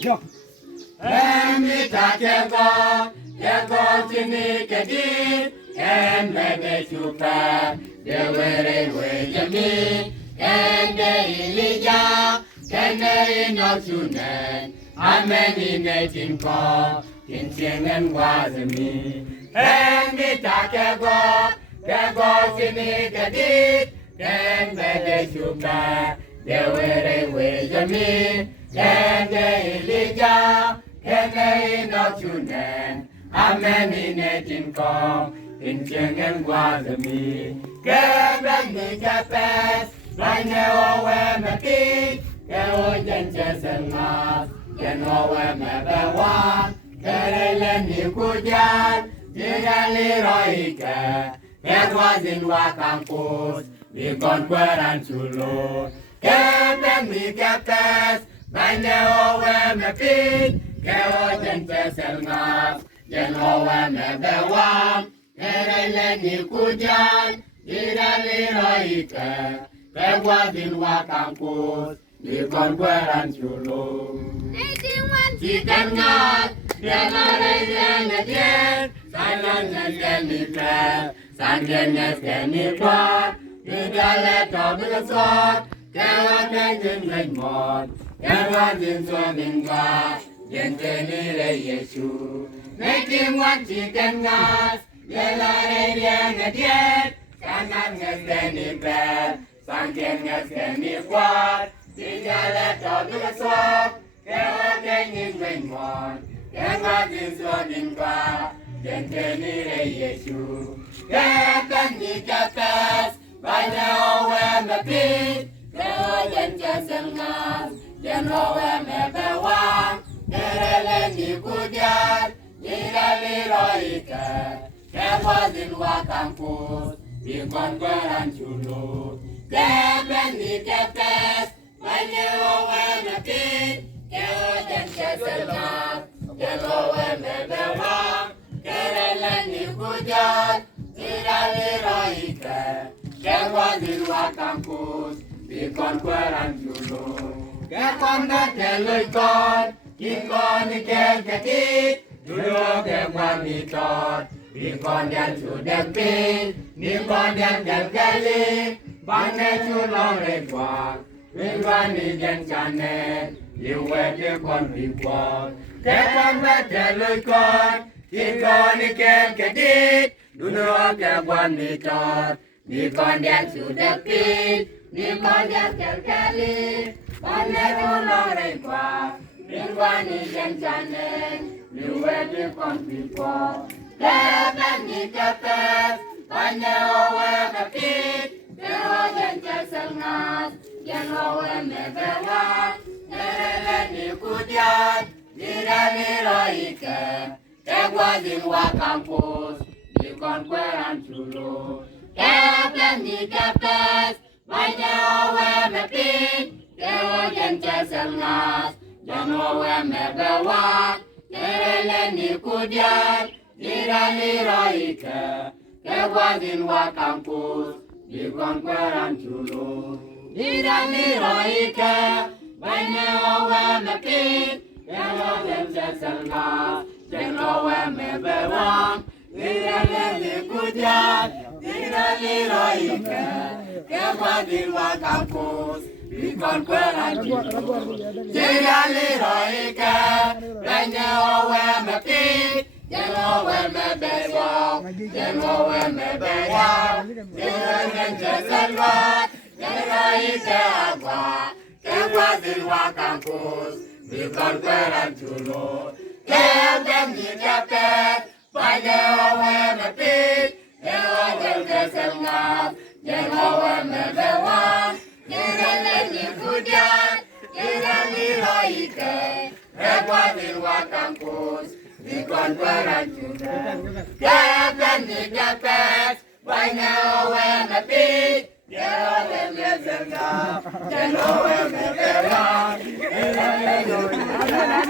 Yo. Emita kego chini kedi, embede chupa, dewere wejemi, kende ilija, kende inochune, ameni netinko, kinchingen wazemi. Emita kego chini kedi, embede chupa, dewere wejemi, kende ilija, kene inochunen, ameni netinko, inchingen wazami. Kebeni kepes, banye owe mepi, ke ojen chesengas, ken owe mebewa, kerele ni kujan, jirali roike, kedwazin wakampus, likon kweran chulo. Kebeni kepes, banye owe mepi, ke ojen chesengas, ken owe mebewa, kerele ni kujan, jirali roike, kedwazin wakampus, likon kweran chulo. Chicken nut, yellow again, silent as any clap, Sandian as any pot, you got let off the sword, cannot make it like more, cannot in swimming glass, gently Yeshu. Making one chicken nut, yellow again, silent as any clap, Sandian as any pot, you got let off the sword. Kewakeng ingwengmon, kewakeng swadingka, jenteni Yesu. Kewakeng nikapes, banya owe mepi, kewajen kesengas, jen owe mebewa, kerele nikujan, nirali roike, kewazin wakampus, ikon kweran chulo. Kewakeng nikapes, banya owe mepi, kewajen kesengas, kelowe mebewa, kerele nikujan, nirali roike, kewazin wakampus, ikon kweran chulo. Kekon keteluikon, ikon ikeketit, dulo kewanitot, ikon yan sudepin, nikon yan kelkeli, bane chulo regwak, Wilwani jen chanet, iwete kon ripot. Kekon keteluikon, ikon ikeketit, dulo kewanitot, nikon yan sudepin, nikon yan kelkeli, bane chulo regwak, Wilwani jen chanet, iwete kon ripot. Keben nikepes, bane owe mepit, kewajen kesengas, jen owe mebewa, kerele nikudian, jirali roike, kewazin wakampus, likon kweran chulo. Keben nikepes, bane owe mepit, kewajen kesengas, jen owe mebewa, kerele nikudian, jirali roike, kewazin wakampus, likon kweran chulo. Jirali roike, bane owe mepit, kewajen kesengas, jen owe mebewa, jirali nikudian, jirali roike, kewazin wakampus, likon kweran chulo. Jirali roike, bane owe mepit, jen owe mebewa, jen owe mebewa, jirali kesengas, jen roike agwa, kewazin wakampus, likon kweran chulo. Keben nikepes, bane owe mepit, kewajen kesengas, jen owe mebewa, jirali nikudian, jirali roike, kewazin wakampus, likon kweran chulo. Keben nikepes, bane owe mepit, kewajen kesengas, jen owe mebewa, jirali nikudian,